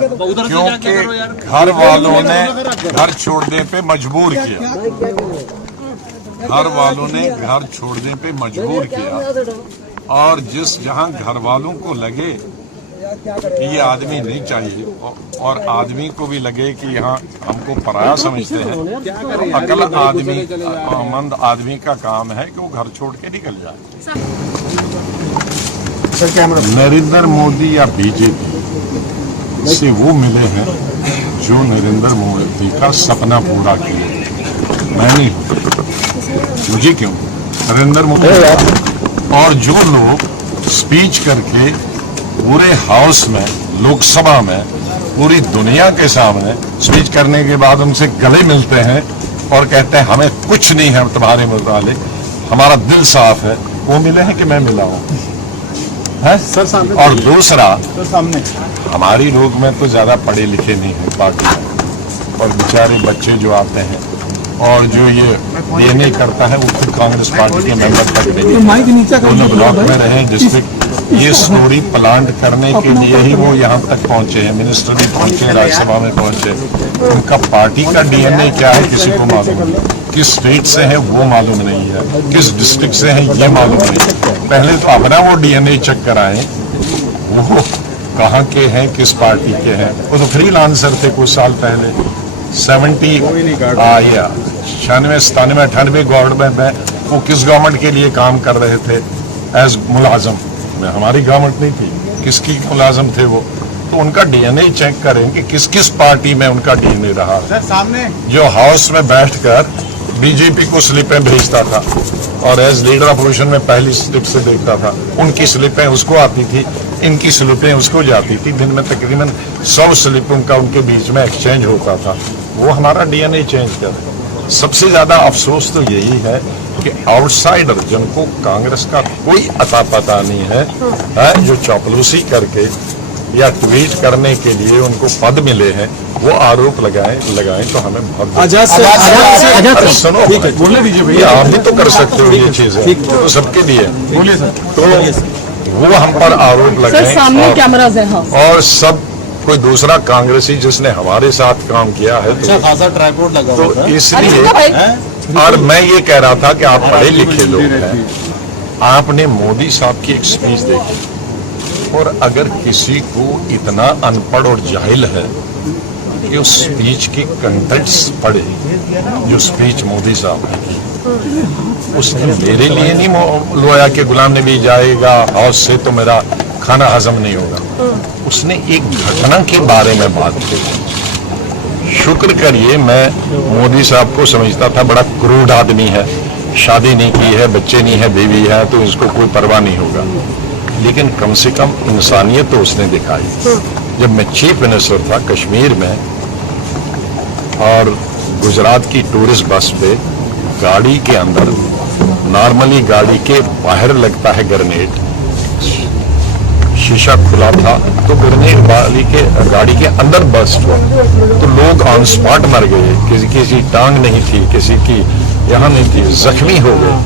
क्योंकि घर वालों ने घर छोड़ने पे मजबूर किया, घर वालों ने घर छोड़ने पे मजबूर किया। और जहां घर वालों को लगे कि ये आदमी नहीं चाहिए और आदमी को भी लगे कि यहाँ हमको पराया समझते हैं, तो अकल आदमी मंद आदमी का काम है कि वो घर छोड़ के निकल जाए। नरेंद्र मोदी या बीजेपी से वो मिले हैं जो नरेंद्र मोदी का सपना पूरा किए। मैं नहीं, मुझे क्यों, नरेंद्र मोदी और जो लोग स्पीच करके पूरे हाउस में, लोकसभा में, पूरी दुनिया के सामने स्पीच करने के बाद उनसे गले मिलते हैं और कहते हैं हमें कुछ नहीं है तुम्हारे मुताबिक, हमारा दिल साफ है, वो मिले हैं कि मैं मिला हूं सर सामने। और दूसरा सर सामने हमारी लोग में तो ज्यादा पढ़े लिखे नहीं है पार्टी में, और बेचारे बच्चे जो आते हैं और जो ये नहीं करता है वो खुद कांग्रेस पार्टी के मेंबर तक नहीं, दोनों ब्लॉक में रहे डिस्ट्रिक्ट। ये स्टोरी प्लांट करने के लिए ही वो यहाँ तक पहुंचे हैं, मिनिस्टर भी पहुंचे, राज्यसभा में पहुंचे। उनका पार्टी का डीएनए क्या है किसी को मालूम नहीं, किस स्टेट से है वो मालूम नहीं है, किस डिस्ट्रिक्ट से है ये मालूम नहीं। पहले तो अपना वो डीएनए चेक कराएं, वो कहाँ के हैं, किस पार्टी के हैं। वो तो फ्रीलांसर थे कुछ साल पहले, 96 98 गवर्नमेंट में वो किस गवर्नमेंट के लिए काम कर रहे थे एज मुलाजम में, हमारी गवर्नमेंट नहीं थी, किसकी मुलाजम थे वो। तो उनका डीएनए चेक करें कि किस किस पार्टी में उनका डीएनए रहा। सर सामने जो हाउस में बैठकर बीजेपी को स्लिपें भेजता था और एज लीडर अपोजिशन में पहली स्लिप से देखता था, उनकी स्लिपें उसको आती थी, इनकी स्लिपें उसको जाती थी। दिन में तकरीबन 100 स्लिपों का उनके बीच में एक्सचेंज होता था। वो हमारा डीएनए चेंज करे। सबसे ज्यादा अफसोस तो यही है कि आउटसाइडर जिनको कांग्रेस का कोई अता पता नहीं है, जो चापलूसी करके या ट्वीट करने के लिए उनको पद मिले हैं, वो आरोप लगाएं तो हमें बहुत सुनो, बोलने दीजिए भैया, आप भी तो कर सकते हो ये चीजें, तो सबके लिए बोलिए सर। तो वो हम पर आरोप लगाएं और सब कोई दूसरा कांग्रेसी जिसने हमारे साथ काम किया है तो इसलिए। और मैं ये कह रहा था कि आप पढ़े लिखे लोग हैं, आपने मोदी साहब की एक स्पीच देखी, और अगर किसी को इतना अनपढ़ और जाहिल है कि उस स्पीच की कंटेंट्स पढ़े, जो स्पीच मोदी साहब ने की, उसने मेरे लिए नहीं लोया कि गुलाम नबी जाएगा हाउस से तो मेरा खाना हजम नहीं होगा, उसने एक घटना के बारे में बात की। शुक्र करिए, मैं मोदी साहब को समझता था बड़ा क्रूड आदमी है, शादी नहीं की है, बच्चे नहीं है, बीवी है, तो इसको कोई परवाह नहीं होगा, लेकिन कम से कम इंसानियत तो उसने दिखाई। जब मैं चीफ मिनिस्टर था कश्मीर में और गुजरात की टूरिस्ट बस पे गाड़ी के अंदर, नॉर्मली गाड़ी के बाहर लगता है ग्रेनेड, शीशा खुला था तो ग्रेनेड गाड़ी के अंदर बस्ट हुआ, तो लोग ऑन स्पॉट मर गए, किसी टांग नहीं थी, किसी की यहाँ नहीं थी, जख्मी हो गए।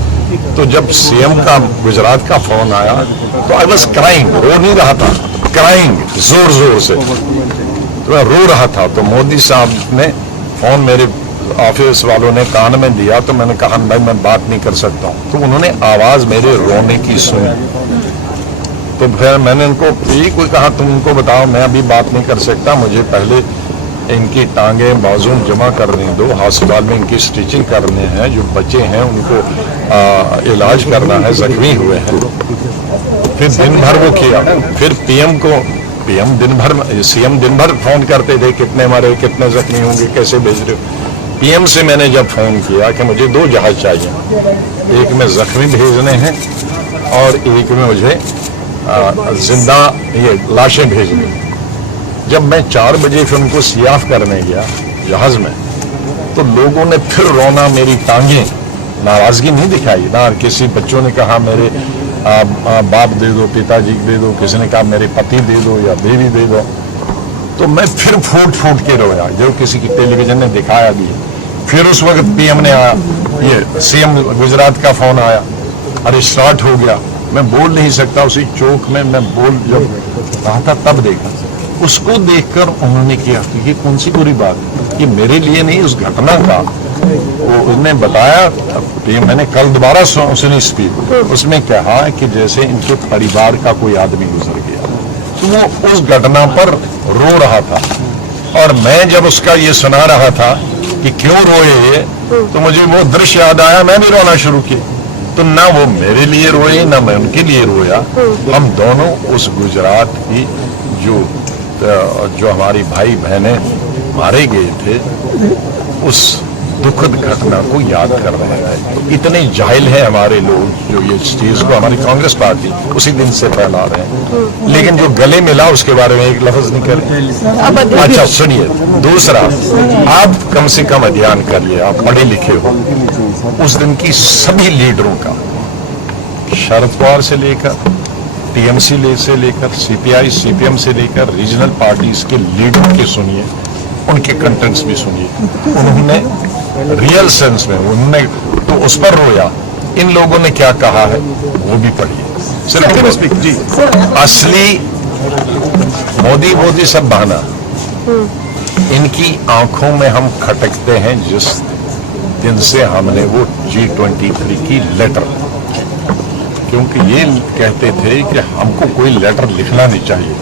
तो जब सीएम का गुजरात का फोन आया तो आई वॉज क्राइंग, रो नहीं रहा था, क्राइंग जोर जोर से, तो मैं रो रहा था। तो मोदी साहब ने फोन मेरे ऑफिस वालों ने कान में दिया, तो मैंने कहा भाई मैं बात नहीं कर सकता हूँ, तो उन्होंने आवाज मेरे रोने की सुनी। तो फिर मैंने उनको यही कोई कहा तुम उनको बताओ, मैं अभी बात नहीं कर सकता, मुझे पहले इनकी टांगे बाजू जमा करने दो, अस्पताल में इनकी स्टिचिंग करने हैं, जो बच्चे हैं उनको इलाज करना है, जख्मी हुए हैं। फिर दिन भर वो किया, फिर पीएम दिन भर, सीएम दिन भर फोन करते थे, कितने मरे, कितने जख्मी होंगे, कैसे भेज रहे हो। पीएम से मैंने जब फोन किया कि मुझे 2 जहाज चाहिए, एक में जख्मी भेजने हैं और एक में मुझे जिंदा ये लाशें भेजनी। जब मैं 4 बजे फिर उनको सियाफ करने गया जहाज में, तो लोगों ने फिर रोना, मेरी टांगे, नाराजगी नहीं दिखाई ना, किसी बच्चों ने कहा मेरे बाप दे दो, पिताजी दे दो, किसी ने कहा मेरे पति दे दो या बीवी दे दो। तो मैं फिर फूट फूट के रोया, जो किसी की टेलीविजन ने दिखाया भी। फिर उस वक्त पीएम ने आया, ये सीएम गुजरात का फोन आया, अरे स्टार्ट हो गया, मैं बोल नहीं सकता, उसी चौक में मैं बोल जब रहा था तब देखा, उसको देखकर उन्होंने किया कि ये कौन सी बुरी बात है, कि मेरे लिए नहीं, उस घटना का वो उसने बताया। ये मैंने कल दोबारा सुनी स्पीच, उसमें कहा कि जैसे इनके परिवार का कोई आदमी गुजर गया, तो वो उस घटना पर रो रहा था। और मैं जब उसका ये सुना रहा था कि क्यों रोए, तो मुझे वो दृश्य याद आया, मैं भी रोना शुरू किया। तो ना वो मेरे लिए रोए ना मैं उनके लिए रोया, हम दोनों उस गुजरात की जो हमारी भाई बहनें मारे गए थे उस दुखद घटना को याद कर रहे हैं। तो इतने जाहिल हैं हमारे लोग जो ये चीज को, हमारी कांग्रेस पार्टी उसी दिन से फैला रहे हैं, लेकिन जो गले मिला उसके बारे में एक लफ्ज नहीं कर। अच्छा सुनिए, दूसरा, आप कम से कम अध्ययन करिए, आप पढ़े लिखे हो, उस दिन की सभी लीडरों का, शरद पवार से लेकर टीएमसी से लेकर सीपीआई सीपीएम से लेकर रीजनल पार्टीज के लीडर के सुनिए, उनके कंटेंट्स भी सुनिए। उन्होंने रियल सेंस में उन्होंने तो उस पर रोया, इन लोगों ने क्या कहा है वो भी पढ़िए। सिर्फ जी असली मोदी सब बहाना, इनकी आंखों में हम खटकते हैं जिस दिन से हमने वो G23 की लेटर, क्योंकि ये कहते थे कि हमको कोई लेटर लिखना नहीं चाहिए,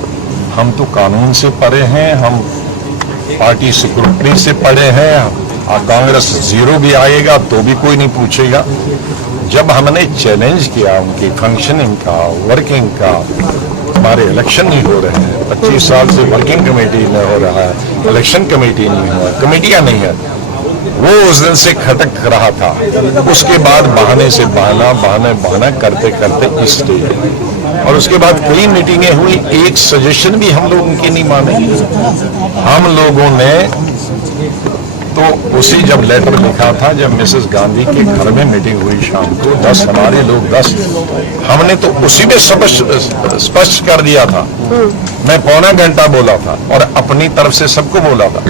हम तो कानून से पढ़े हैं, हम पार्टी सिक्योरिटी से पढ़े हैं, कांग्रेस जीरो भी आएगा तो भी कोई नहीं पूछेगा। जब हमने चैलेंज किया उनकी फंक्शनिंग का, वर्किंग का, हमारे इलेक्शन नहीं हो रहे हैं, 25 साल से वर्किंग कमेटी नहीं हो रहा है, इलेक्शन कमेटी नहीं हुआ, कमेटियां नहीं है, वो उस दिन से खटक रहा था। उसके बाद बहाने से बहाना करते करते इस स्टेज, और उसके बाद कई मीटिंगें हुई, एक सजेशन भी हम लोग उनकी नहीं माने। हम लोगों ने तो उसी जब लेटर लिखा था, जब मिसेस गांधी के घर में मीटिंग हुई शाम को, 10 हमारे लोग 10, हमने तो उसी में स्पष्ट कर दिया था। मैं पौना घंटा बोला था और अपनी तरफ से सबको बोला था,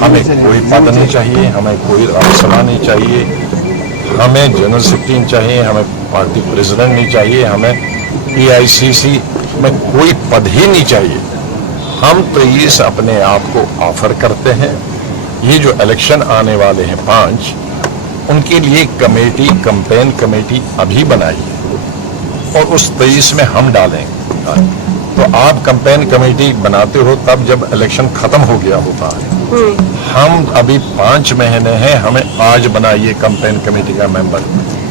हमें कोई पद नहीं चाहिए, हमें कोई राज्यसभा नहीं चाहिए, हमें जनरल सेक्रेटरी चाहिए, हमें पार्टी प्रेसिडेंट नहीं चाहिए, हमें PICC में कोई पद ही नहीं चाहिए। हम तो इस अपने आप को ऑफर करते हैं। ये जो इलेक्शन आने वाले हैं 5, उनके लिए कमेटी, कैंपेन कमेटी अभी बनाई है और उस 23 में हम डालेंगे। तो आप कैंपेन कमेटी बनाते हो तब जब इलेक्शन खत्म हो गया होता है। हम अभी 5 महीने हैं, हमें आज बनाइए कैंपेन कमेटी का मेंबर,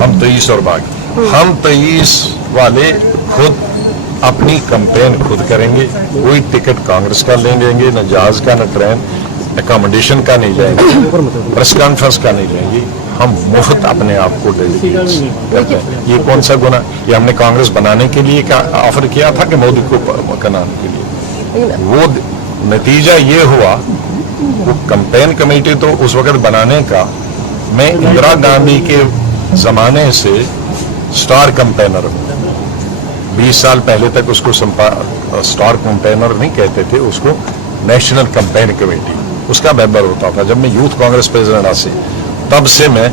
हम 23 और बाकी, हम 23 वाले खुद अपनी कैंपेन खुद करेंगे, कोई टिकट कांग्रेस का ले लेंगे, न जहाज का न ट्रेन एकोमोडेशन का नहीं जाएंगे, प्रेस कॉन्फ्रेंस का नहीं लेंगे, हम मुफ्त अपने आप को डेलीगेट करते हैं। ये कौन सा गुना, ये हमने कांग्रेस बनाने के लिए क्या ऑफर किया था कि मोदी को बनाने के लिए? वो नतीजा ये हुआ, वो कैंपेन कमेटी तो उस वक्त बनाने का, मैं इंदिरा गांधी के जमाने से स्टार कैंपेनर हूं। 20 साल पहले तक उसको स्टार कैंपेनर नहीं कहते थे, उसको नेशनल कैंपेन कमेटी, उसका मेंबर होता था। जब मैं यूथ कांग्रेस प्रेसिडेंट से, तब से मैं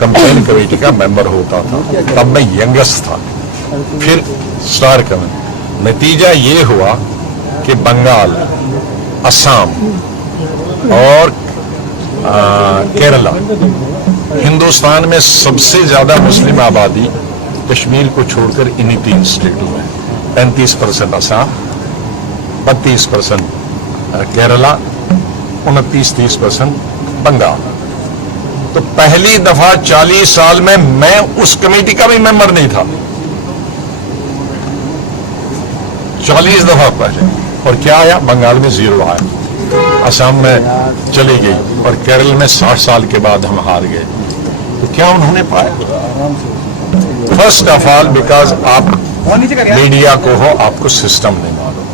कैंपेन कमेटी का मेंबर होता था, तब मैं यंगेस्ट था, फिर स्टार कमेटी। नतीजा ये हुआ कि बंगाल, असम और केरला, हिंदुस्तान में सबसे ज्यादा मुस्लिम आबादी कश्मीर को छोड़कर इन्हीं 3 स्टेटों में, 35% असम, 32% केरला, 29-30% बंगाल। तो पहली दफा 40 साल में मैं उस कमेटी का भी मेंबर नहीं था, 40 दफा पहले। और क्या आया? बंगाल में 0 आया, असम में चली गई, और केरल में 60 साल के बाद हम हार गए। तो क्या उन्होंने पाया? फर्स्ट ऑफ ऑल बिकॉज आप मीडिया को हो, आपको सिस्टम नहीं मालूम।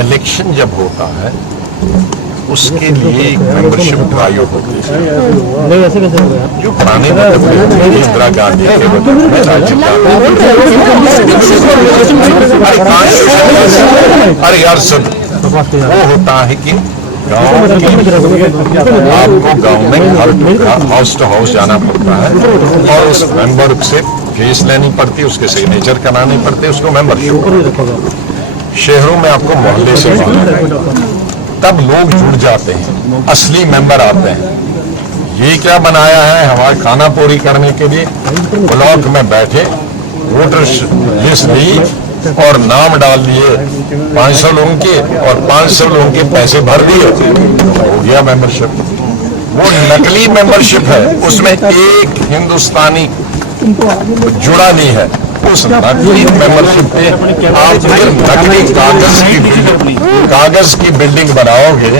इलेक्शन जब होता है उसके लिए एक मेंबरशिप ड्राइव होती है, जो पुराने इंदिरा गांधी के अरे यार सब वो होता है कि आपको गांव में घर टू हाउस टू हाउस जाना पड़ता है और उस मेंबर से फीस लेनी पड़ती है, उसके सिग्नेचर कराने पड़ते हैं, उसको मेंबरशिप। शहरों में आपको मोहल्ले से मालूम, तब लोग जुड़ जाते हैं, असली मेंबर आते हैं। ये क्या बनाया है हमारे खाना पूरी करने के लिए, ब्लॉक में बैठे वोटर लिस्ट ली और नाम डाल दिए 500 लोगों के और 500 लोगों के पैसे भर दिए, हो गया मेंबरशिप। वो नकली मेंबरशिप है, उसमें एक हिंदुस्तानी जुड़ा नहीं है। उस नकली मेंबरशिप पे आप फिर नकली कागज की बिल्डिंग बनाओगे,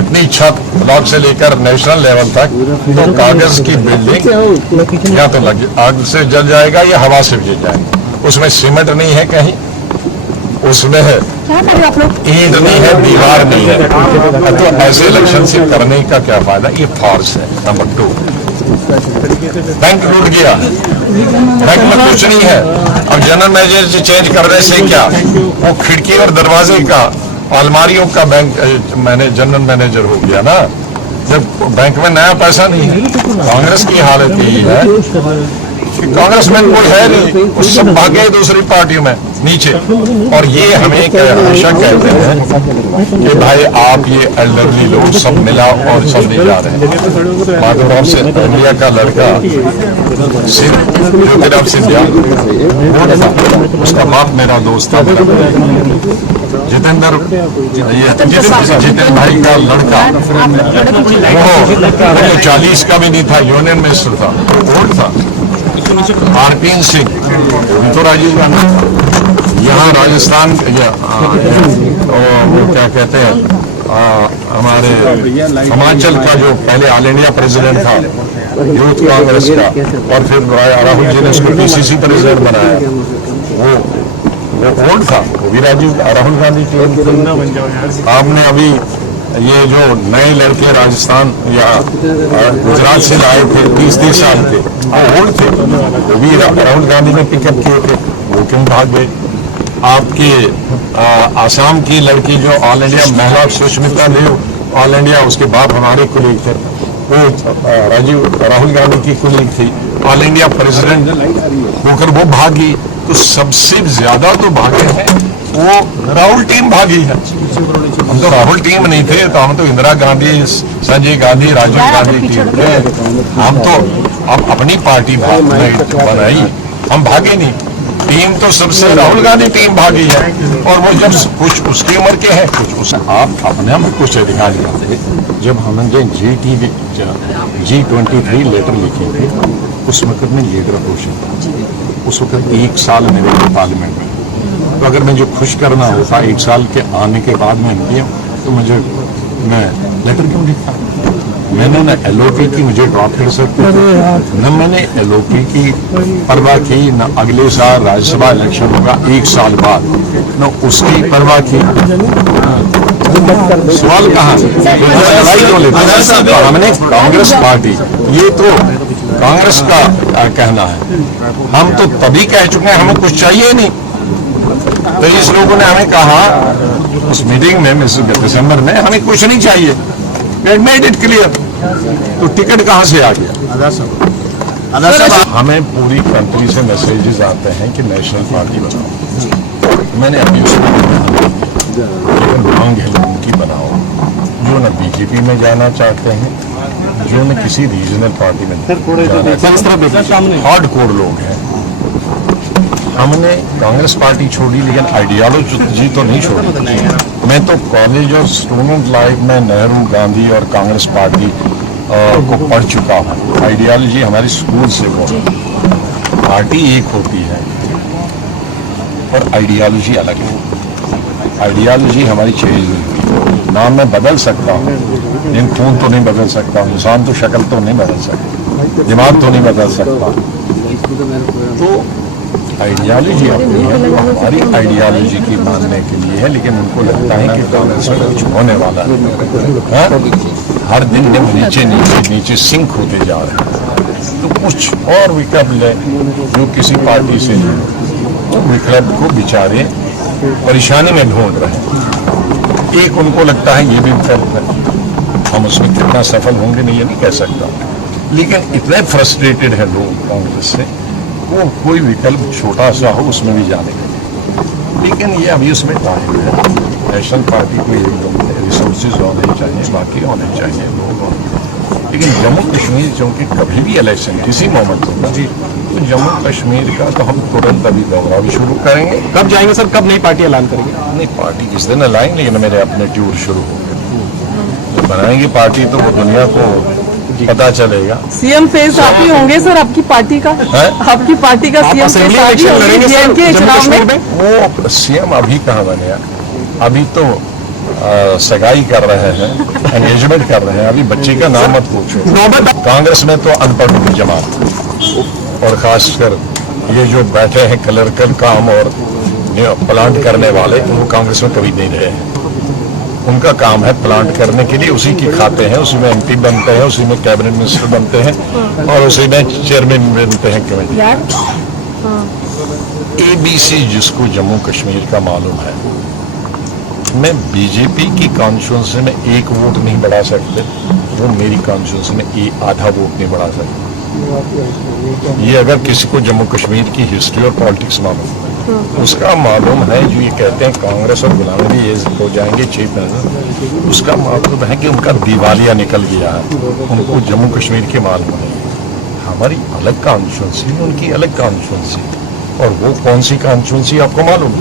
इतनी छत ब्लॉक से लेकर नेशनल लेवल तक, तो कागज की बिल्डिंग या तो आग से जल जाएगा या हवा से जल जाएगा। उसमें सीमेंट नहीं है कहीं, उसमें है ईंट नहीं है, दीवार नहीं है, तो ऐसे इलेक्शन से करने का क्या फायदा। ये फॉर्स है। नंबर 2, बैंक लूट गया, बैंक में कुछ नहीं है। अब जनरल मैनेजर चेंज करने से क्या, वो खिड़की और दरवाजे का, अलमारियों का बैंक जनरल मैनेजर हो गया ना, जब बैंक में नया पैसा नहीं है। कांग्रेस की हालत यही है कि कांग्रेसमैन कोई है नहीं, वो सब भागे दूसरी पार्टियों में नीचे। और ये हमें हमेशा कहते हैं कि भाई आप ये एल्डरली लोग सब मिला और सब ले जा रहे हैं। माधवराव से इंडिया का लड़का ज्योतिराव सिंधिया, उसका बाप मेरा दोस्त था, जितेंद्र भाई का लड़का, वो 40 का भी नहीं था, यूनियन मिनिस्टर था, वोट था। आरपीएन सिंह तो राजीव गांधी, यहाँ राजस्थान वो क्या कहते हैं, हमारे हिमाचल का जो पहले ऑल इंडिया प्रेसिडेंट था यूथ कांग्रेस का, और फिर राहुल जी ने उसको पीसीसी प्रेसिडेंट बनाया, वो वोट था, वो भी राहुल गांधी की। आपने अभी ये जो नए लड़के राजस्थान या गुजरात से आए थे, 30-30 साल के, वो वोट थे, वो भी राहुल गांधी ने पिकअप किए थे, वो क्यों भाग गए। आपके आसाम की लड़की जो ऑल इंडिया महिला सुष्मिता देव, ऑल इंडिया, उसके बाप हमारे कुलीग थे, वो राहुल गांधी की कुलीग थी, ऑल इंडिया प्रेसिडेंट होकर वो भागी। तो सबसे ज्यादा तो भागे हैं वो राहुल टीम भागी है। हम तो राहुल टीम नहीं थे, तो हम तो इंदिरा गांधी, संजय गांधी, राजीव गांधी टीम थे। हम तो अब अपनी पार्टी बनाई, हम भागे नहीं। टीम तो सबसे राहुल गांधी टीम भागी है, और वो जब कुछ उसकी उम्र के हैं, कुछ उस आप अपने में कुछ अधिकार दिखाते। जब हमने G23 लेटर लिखे थे, उस वक्त में लीडर अपोजिशन था, उस वक्त 1 साल मेरे पार्लियामेंट में, तो अगर मुझे खुश करना होता 1 साल के आने के बाद में किया, तो मैं लेटर क्यों लिखता। मैंने न एलओपी की मुझे ड्रॉप कर सकते थे, न मैंने एलओपी की परवाह की, न अगले साल राज्यसभा इलेक्शन होगा 1 साल बाद, न उसकी परवाह की। सवाल कहाँ है? हमने कांग्रेस पार्टी, ये तो कांग्रेस का कहना है, हम तो तभी कह चुके हैं हमें कुछ चाहिए नहीं। तो इस लोगों ने हमें कहा उस मीटिंग में दिसंबर में, हमें कुछ नहीं चाहिए, मेड इट क्लियर। तो टिकट कहां से आ गया? हमें पूरी कंट्री से मैसेजेस आते हैं कि नेशनल पार्टी बनाओ। मैंने अभी उसमें मांग है लोगों की, बनाओ जो न बीजेपी में जाना चाहते हैं, जो न किसी रीजनल पार्टी में हार्ड कोर लोग हैं। हमने कांग्रेस पार्टी छोड़ी, लेकिन आइडियोलॉजी तो नहीं छोड़ी। मैं तो कॉलेज और स्टूडेंट लाइफ में नेहरू, गांधी और कांग्रेस पार्टी को पढ़ चुका हूँ। आइडियोलॉजी हमारे स्कूल से हो, पार्टी एक होती है और आइडियोलॉजी अलग है। आइडियोलॉजी हमारी चेंज हुई, नाम मैं बदल सकता हूँ लेकिन खून तो नहीं बदल सकता, इंसान तो शक्ल तो नहीं बदल सकता, दिमाग तो नहीं बदल सकता। तो आइडियोलॉजी अपनी है, तो हमारी आइडियोलॉजी की मानने के लिए है, लेकिन उनको लगता है कि कांग्रेस में कुछ होने वाला है। हर दिन नीचे नीचे नीचे सिंक होते जा रहे हैं। तो कुछ और विकल्प है जो किसी पार्टी से विकल्प को बेचारे परेशानी में ढूंढ रहे हैं। एक उनको लगता है ये भी विकल्प है, हम उसमें कितना सफल होंगे नहीं, ये नहीं कह सकता, लेकिन इतने फ्रस्ट्रेटेड है लोग कांग्रेस से, वो कोई विकल्प छोटा सा हो उसमें भी जाने लगे। लेकिन ये अभी उसमें टाइम है। नेशनल पार्टी को ये रिसोर्सेज होने चाहिए, बाकी होने चाहिए लोग होने। लेकिन जम्मू कश्मीर क्योंकि कभी भी इलेक्शन किसी मोमेंट होगा जी, तो जम्मू कश्मीर का तो हम तुरंत अभी दौरा भी शुरू करेंगे। कब जाएंगे सर, कब नई पार्टी ऐलान करेंगे? नहीं, पार्टी किस दिन लाएंगे, लेकिन मेरे अपने टूर शुरू हो गए। जब बनाएंगे पार्टी तो वो दुनिया को पता चलेगा। सीएम फेज आप ही होंगे सर आपकी पार्टी का? है? आपकी पार्टी का सीएम फेज आप ही होंगे DMK चुनाव में? वो सीएम अभी कहाँ बने, अभी तो सगाई कर रहे हैं, एंगेजमेंट कर रहे हैं। अभी बच्चे का नाम मत पूछो। कांग्रेस में तो अनपढ़ जमात और खासकर ये जो बैठे हैं क्लर्कल काम और प्लांट करने वाले, वो कांग्रेस में कभी नहीं रहे हैं। उनका काम है प्लांट करने के लिए, उसी की खाते हैं, उसी में MP बनते हैं, उसी में कैबिनेट मिनिस्टर बनते हैं और उसी में चेयरमैन बनते हैं कमेटी। ABC जिसको जम्मू कश्मीर का मालूम है, मैं बीजेपी की कॉन्स्टिट्यूंसी में एक वोट नहीं बढ़ा सकते, वो मेरी कॉन्स्टिट्यूंसी में आधा वोट नहीं बढ़ा सकते। ये अगर किसी को जम्मू कश्मीर की हिस्ट्री और पॉलिटिक्स मालूम है, उसका मालूम है। जो ये कहते हैं कांग्रेस और गुलाम नबी ये हो जाएंगे चीफ मिनिस्टर, उसका मालूम है कि उनका दिवालिया निकल गया है, उनको जम्मू कश्मीर के मालूम है। हमारी अलग कॉन्स्टिट्यूंसी, उनकी अलग कॉन्स्टिट्यूंसी, और वो कौन सी कॉन्स्टिट्यूंसी आपको मालूम है?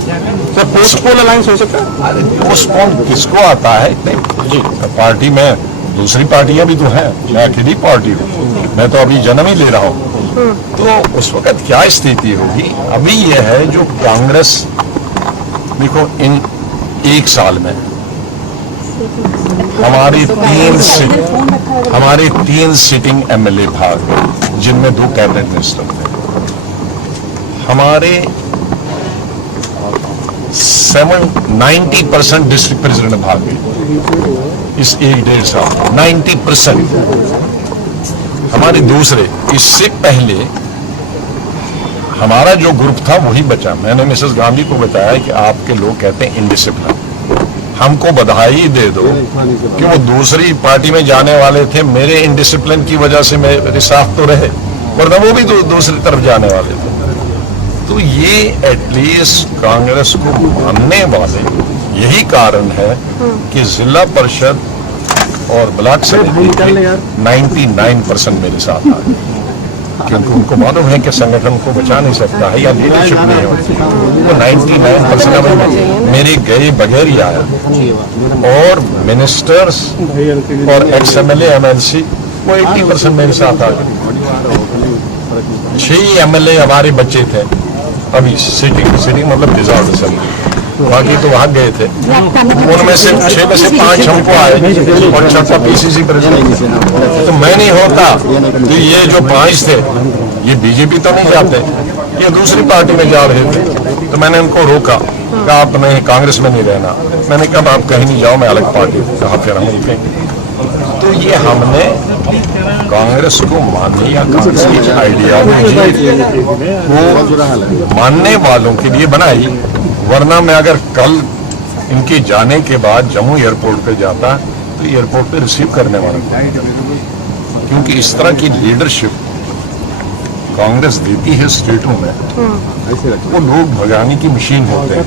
सर पोस्टपोन अलायंस हो सकता है? अरे पोस्टपोन किसको आता है इतने जी, पार्टी में दूसरी पार्टियां भी तो हैं, मैं अकेली पार्टी हूँ, मैं तो अभी जन्म ही ले रहा हूँ। तो उस वक्त क्या स्थिति होगी? अभी यह है जो कांग्रेस, देखो इन एक साल में हमारे तीन सिटिंग MLA भाग गए, जिनमें 2 कैबिनेट मिनिस्टर थे। हमारे 90% डिस्ट्रिक्ट प्रेसिडेंट भाग गए इस 1-1.5 साल, 90%। हमारे दूसरे, इससे पहले हमारा जो ग्रुप था वही बचा। मैंने मिसेस गांधी को बताया कि आपके लोग कहते हैं इनडिसिप्लिन, हमको बधाई दे दो कि वो दूसरी पार्टी में जाने वाले थे, मेरे इनडिसिप्लिन की वजह से मेरे साथ तो रहे, वरना वो भी दूसरी तरफ जाने वाले थे। तो ये एटलीस्ट कांग्रेस को मानने वाले, यही कारण है कि जिला परिषद और ब्लॉक समिति 99% मेरे साथ आ गए, क्योंकि उनको मालूम है कि संगठन को बचा नहीं सकता है या लीडरशिप नहीं होती। वो 99% मेरे गए बगैर ही आया, और मिनिस्टर्स और XMLA MLC वो 80% मेरे साथ आ गए। 6 MLA हमारे बच्चे थे अभी सिटिंग मतलब डिजॉल्व असेंबली, बाकी तो वहां गए थे। उनमें से 6 में से 5 हमको आए और 6 PCC प्रेसिडेंट। तो मैं नहीं होता तो ये जो 5 थे ये BJP तो नहीं जाते, ये दूसरी पार्टी में जा रहे थे। तो मैंने उनको रोका, कहा आप नहीं, कांग्रेस में नहीं रहना। मैंने कहा आप कहीं नहीं जाओ, मैं अलग पार्टी कहा, फिर हम रुकेंगे। तो ये हमने कांग्रेस को मानने या कांग्रेस आइडियोलॉजी को मानने वालों के लिए बनाई, वरना मैं अगर कल इनके जाने के बाद जम्मू एयरपोर्ट पे जाता तो एयरपोर्ट पे रिसीव करने वाला था, क्योंकि इस तरह की लीडरशिप कांग्रेस देती है स्टेटों में। वो लोग भगाने की मशीन होते हैं,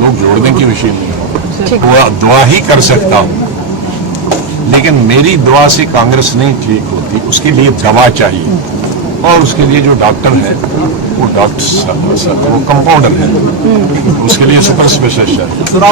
लोग जोड़ने की मशीन नहीं होती। वो दुआ ही कर सकता हूँ, लेकिन मेरी दुआ से कांग्रेस नहीं ठीक होती, उसके लिए दवा चाहिए, और उसके लिए जो डॉक्टर है वो डॉक्टर वो कंपाउंडर है, उसके लिए सुपर स्पेशलिस्ट है।